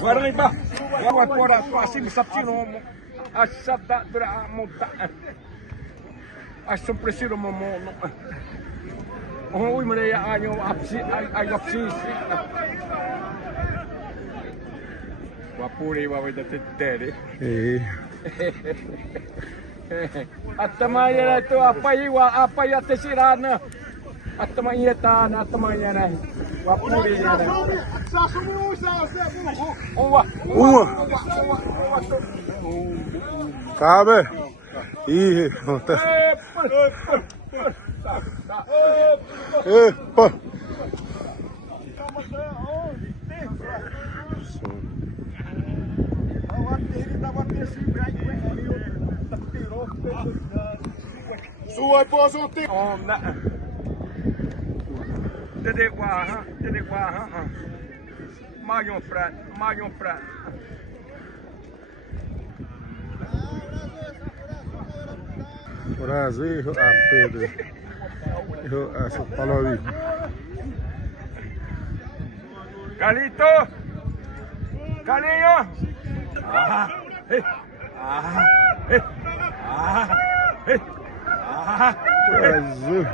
Guarda lì, va. Guarda qua, qua si mi sta tirando. Assada dura monta. Asso presiro momono. Oh, ma lei ha apsi. Qua pure va a vedere te. Atamaya itu apa ya tesirana. Atamaya tan, atamaya ni. Wapuri ni. Cabe. Ih, tá. Epa. Sua esposa não tem. Dede guarra. Marion Frat. Brasil, Pedro. Essa palavra aí. Calito. Calinho. Brasil.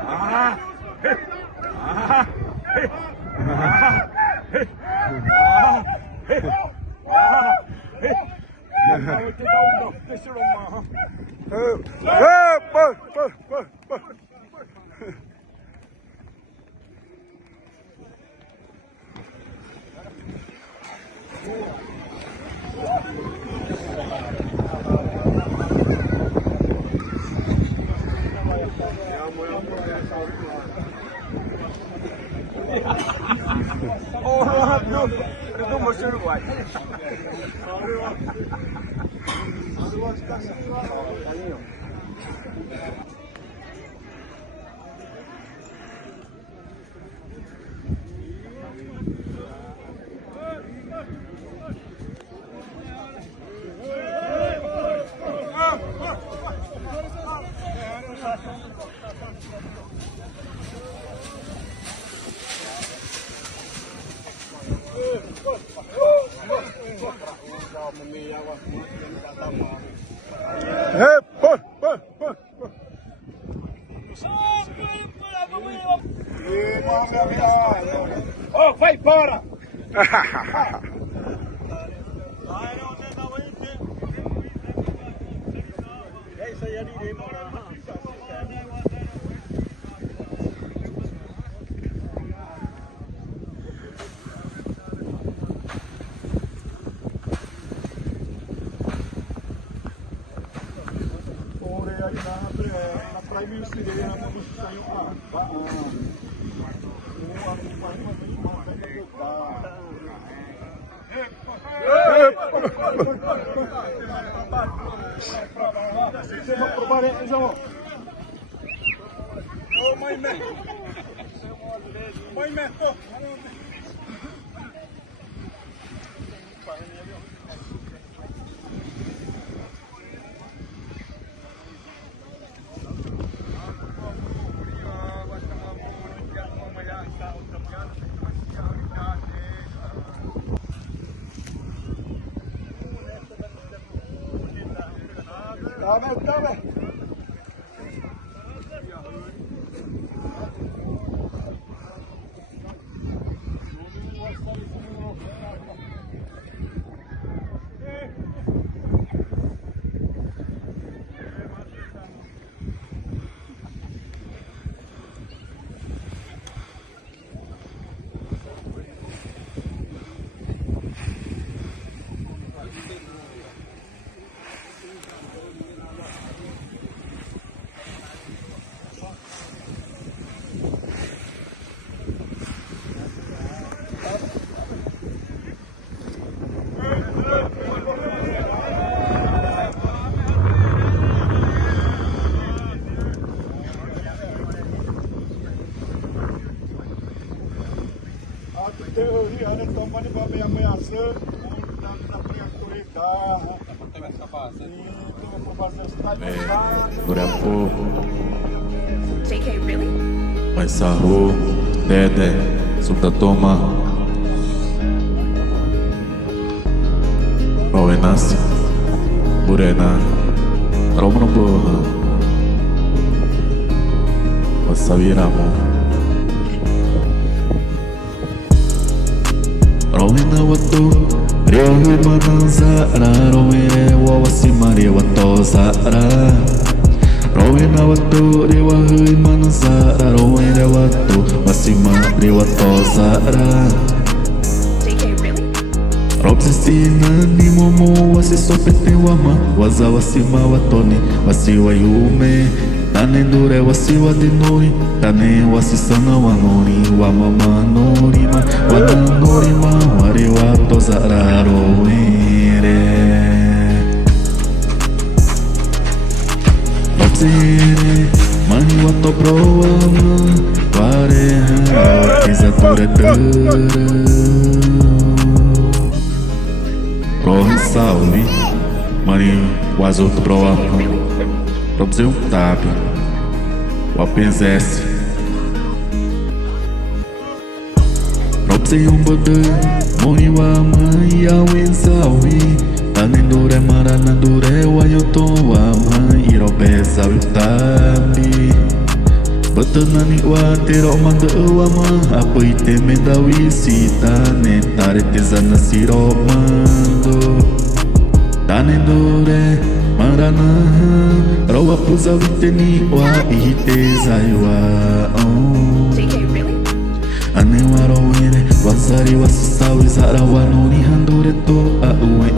Itu masih luar. Oh, vai embora! Movimento! Teoria ada tomando para me ameaçar, na minha corrida. Burapo, JK, really? Maisahu, Dede, Sutatoma, Bawenasi, Burena, Romanoboha, Masawiramo. Rowena watu Ryohu mananzara Rowena wawasimari watozara Rowena watu Ryohu mananzara Rowena watu wasimari watozara JK, really? Robsisina ni momo wasi sopete wama Waza wasima watoni wasi wayume Tane dure wasi wadinoi Tane wasi sana wanori Wamama norima Wana norima Wari wato zararo ere Robsire Mani wato proama Ware ha Kiza dure dure Rohan salve Mani wazoto proama Robzeu tabi Wapenzesse Robzeu bode Moni wa mãe ao exaui Tanendure maranandure Wayoto wa mãe Irobe sabe tabi Batanani wa tero manda uama Apa ite mendawi sita Netare tezana siromando Tanendure Marana Roa puza viteni wa ihite zaiwa JK, really? Ane waro ere Wazari wasisawi zara wanoni handure to A ue